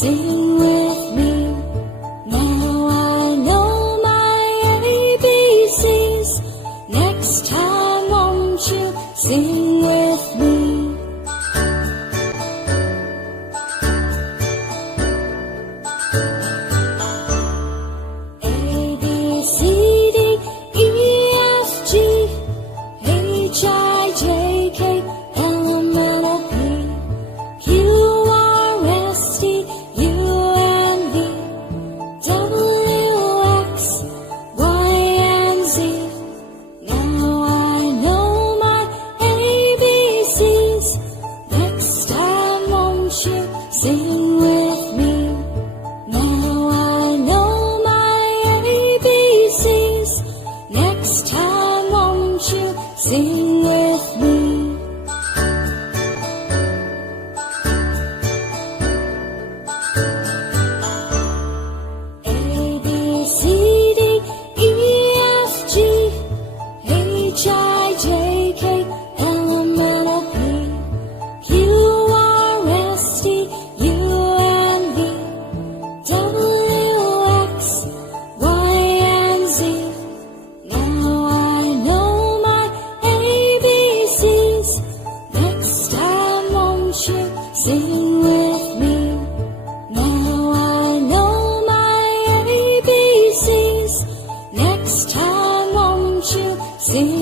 Sing with me. Now I know my ABCs. Next time won't you sing with me? A, B, C, D, E, F, G, H, I, J, K, L, M, N, O, P, Q, R, S, T, U, N, V, W, X, Y, and Z. Now I know my ABCs. Next time won't you sing with me? Now I know my ABCs. Next time won't you sing with me? A, B, C, D, E, F, G, H, I, J, K, L, M, N, O, P, Q, R, S, T, U, N, V, W, X, Y, and Z. Now I know my ABCs. Next time won't you sing with me? Now I know my ABCs. Next time won't you sing